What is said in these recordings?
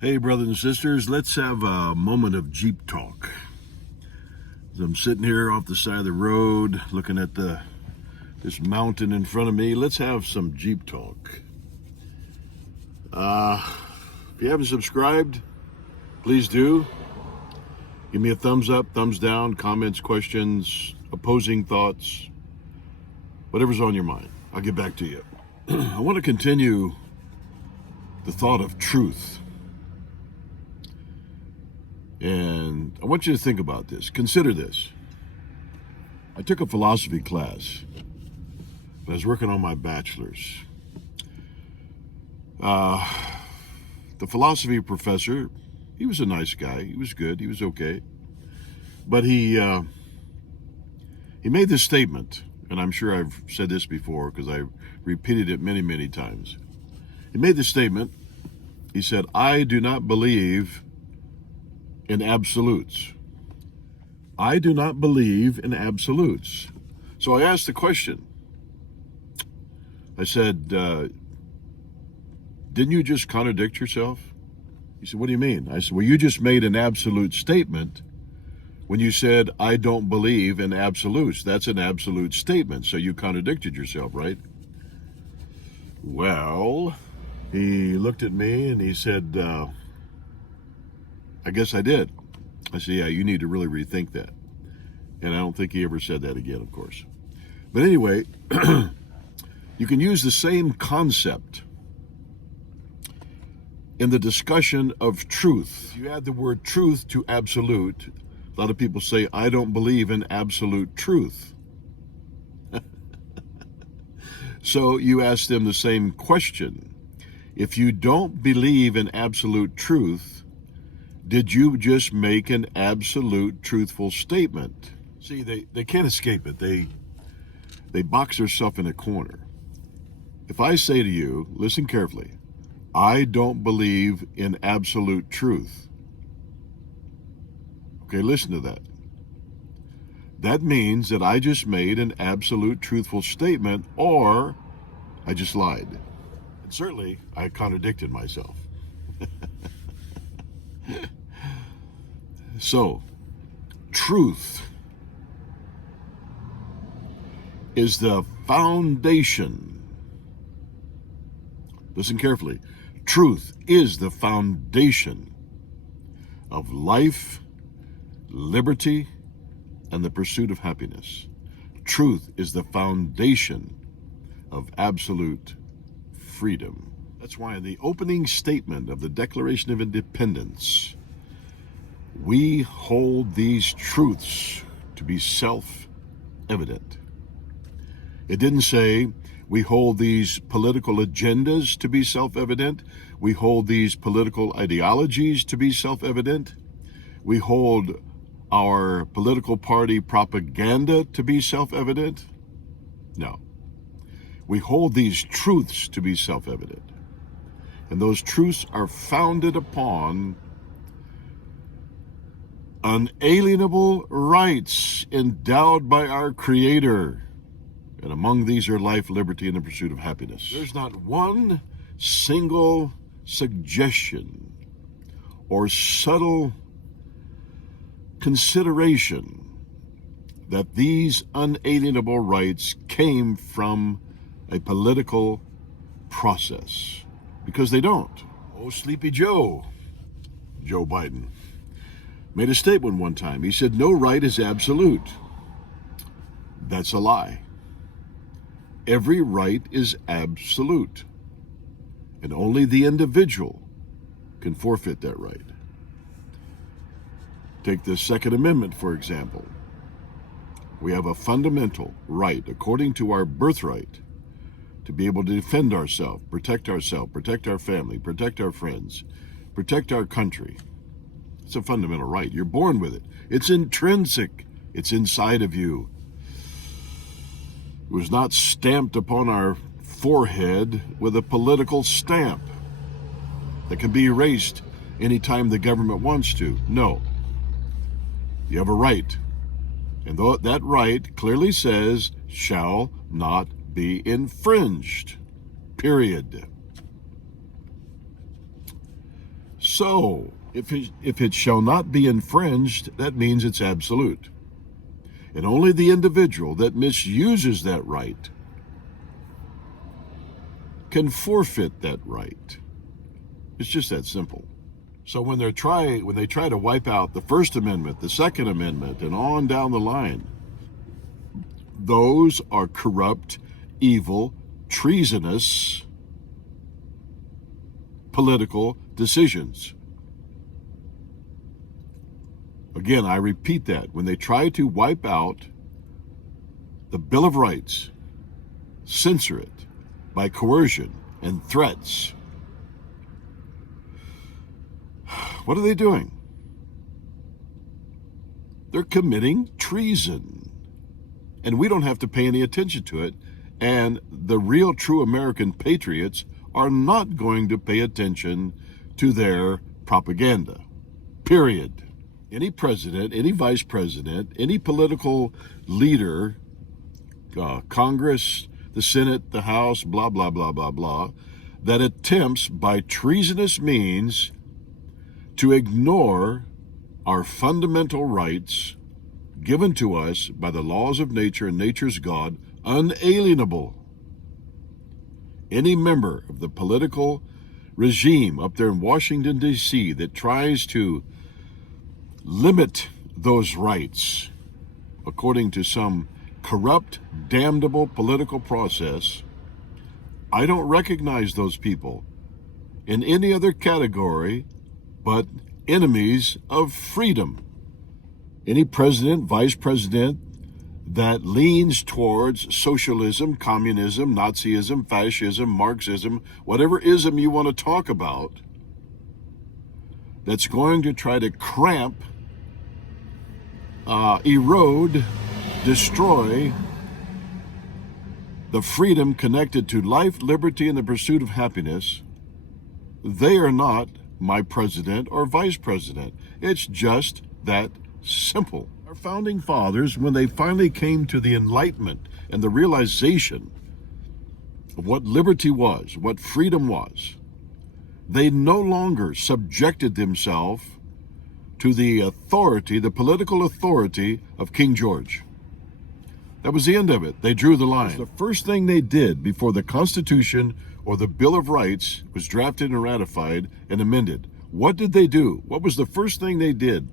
Hey, brothers and sisters, let's have a moment of Jeep talk. As I'm sitting here off the side of the road looking at this mountain in front of me, let's have some Jeep talk. If you haven't subscribed, please do. Give me a thumbs up, thumbs down, comments, questions, opposing thoughts, whatever's on your mind. I'll get back to you. I want to continue the thought of truth. And I want you to think about this. Consider this. I took a philosophy class when I was working on my bachelor's. The philosophy professor, he was a nice guy. He was good. He was okay. But he made this statement, and I'm sure I've said this before because I repeated it many, many times. He made this statement. He said, "I do not believe in absolutes. I do not believe in absolutes." So I asked the question. I said, didn't you just contradict yourself? He said, "What do you mean?" I said, "Well, you just made an absolute statement when you said, 'I don't believe in absolutes.' That's an absolute statement, so you contradicted yourself, right?" Well, he looked at me and he said, "I guess I did." I said, "Yeah, you need to really rethink that." And I don't think he ever said that again, of course. But anyway, you can use the same concept in the discussion of truth. You add the word truth to absolute. A lot of people say, "I don't believe in absolute truth." So you ask them the same question. If you don't believe in absolute truth, did you just make an absolute truthful statement? See, they can't escape it. They box themselves in a corner. If I say to you, listen carefully, "I don't believe in absolute truth." Okay, listen to that. That means that I just made an absolute truthful statement, or I just lied. And certainly, I contradicted myself. So, truth is the foundation. Listen carefully. Truth is the foundation of life, liberty, and the pursuit of happiness. Truth is the foundation of absolute freedom. That's why in the opening statement of the Declaration of Independence, we hold these truths to be self-evident. It didn't say we hold these political agendas to be self-evident. We hold these political ideologies to be self-evident. We hold our political party propaganda to be self-evident. No. We hold these truths to be self-evident. And those truths are founded upon unalienable rights endowed by our Creator. And among these are life, liberty, and the pursuit of happiness. There's not one single suggestion or subtle consideration that these unalienable rights came from a political process. Because they don't. Oh, Sleepy Joe Biden, made a statement one time. He said, "No right is absolute." That's a lie. Every right is absolute, and only the individual can forfeit that right. Take the Second Amendment, for example. We have a fundamental right, according to our birthright, to be able to defend ourselves, protect our family, protect our friends, protect our country. It's a fundamental right. You're born with it. It's intrinsic. It's inside of you. It was not stamped upon our forehead with a political stamp that can be erased anytime the government wants to. No. You have a right. And that right clearly says, shall not be infringed. Period. So, if it shall not be infringed, that means it's absolute. And only the individual that misuses that right can forfeit that right. It's just that simple. So when they try to wipe out the First Amendment, the Second Amendment, and on down the line, those are corrupt, evil, treasonous political decisions. Again, I repeat that. When they try to wipe out the Bill of Rights, censor it by coercion and threats, what are they doing? They're committing treason. And we don't have to pay any attention to it. And the real true American patriots are not going to pay attention to their propaganda. Period. Any president, any vice president, any political leader, Congress, the Senate, the House, blah, blah, blah, blah, blah, that attempts by treasonous means to ignore our fundamental rights given to us by the laws of nature and nature's God, unalienable. Any member of the political regime up there in Washington, D.C. that tries to limit those rights according to some corrupt, damnable political process, I don't recognize those people in any other category but enemies of freedom. Any president, vice president that leans towards socialism, communism, Nazism, fascism, Marxism, whatever ism you want to talk about, that's going to try to cramp, erode, destroy the freedom connected to life, liberty, and the pursuit of happiness, they are not my president or vice president. It's just that simple. Our founding fathers, when they finally came to the enlightenment and the realization of what liberty was, what freedom was, they no longer subjected themselves to the authority, the political authority of King George. That was the end of it. They drew the line. It was the first thing they did before the Constitution or the Bill of Rights was drafted and ratified and amended. What did they do? What was the first thing they did?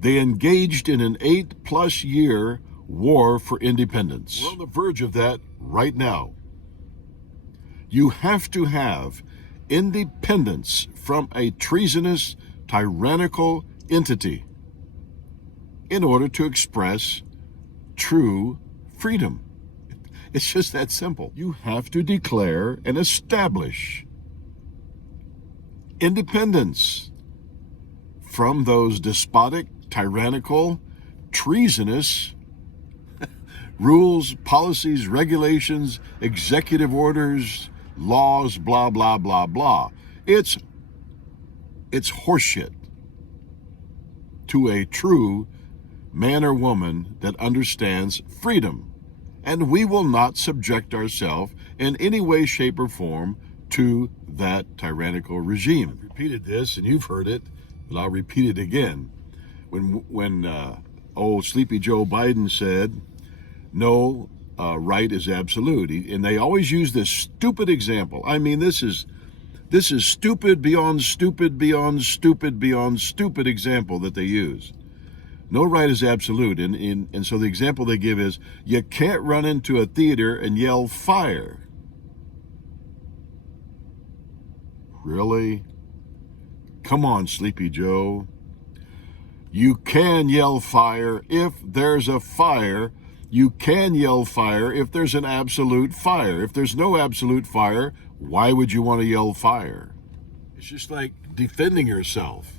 They engaged in an 8+ year war for independence. We're on the verge of that right now. You have to have independence from a treasonous, tyrannical entity in order to express true freedom. It's just that simple. You have to declare and establish independence from those despotic, tyrannical, treasonous rules, policies, regulations, executive orders, laws, blah, blah, blah, blah. It's horseshit to a true man or woman that understands freedom. And we will not subject ourselves in any way, shape, or form to that tyrannical regime. I've repeated this, and you've heard it, but I'll repeat it again. When old Sleepy Joe Biden said, no right is absolute, and they always use this stupid example. I mean, this is stupid beyond stupid beyond stupid beyond stupid example that they use. No right is absolute. And so the example they give is, you can't run into a theater and yell fire. Really? Come on, Sleepy Joe. You can yell fire if there's a fire. You can yell fire if there's an absolute fire. If there's no absolute fire, why would you want to yell fire? It's just like defending yourself.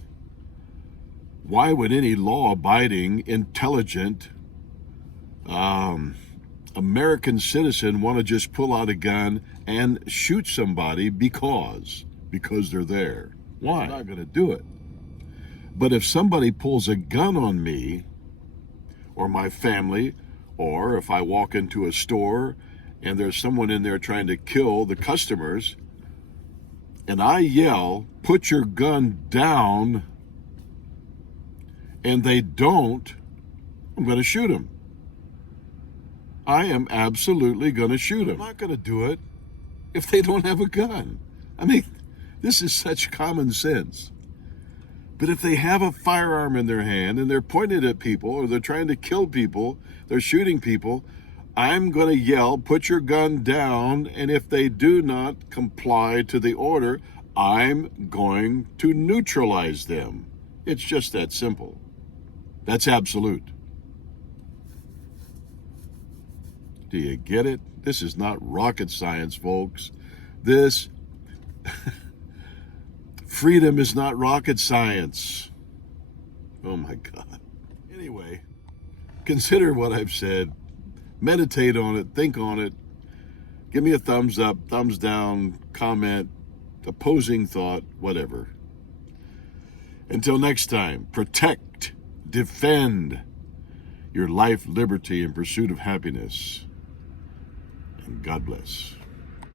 Why would any law-abiding, intelligent American citizen want to just pull out a gun and shoot somebody because they're there? Why? They're not going to do it. But if somebody pulls a gun on me or my family, or if I walk into a store and there's someone in there trying to kill the customers, and I yell, put your gun down, and they don't, I'm going to shoot them. I am absolutely going to shoot them. I'm not going to do it if they don't have a gun. I mean, this is such common sense. But if they have a firearm in their hand and they're pointed at people or they're trying to kill people, they're shooting people, I'm going to yell, put your gun down, and if they do not comply to the order, I'm going to neutralize them. It's just that simple. That's absolute. Do you get it? This is not rocket science, folks. This freedom is not rocket science. Oh my God. Anyway, consider what I've said. Meditate on it. Think on it. Give me a thumbs up, thumbs down, comment, opposing thought, whatever. Until next time, protect, defend your life, liberty, and pursuit of happiness. And God bless.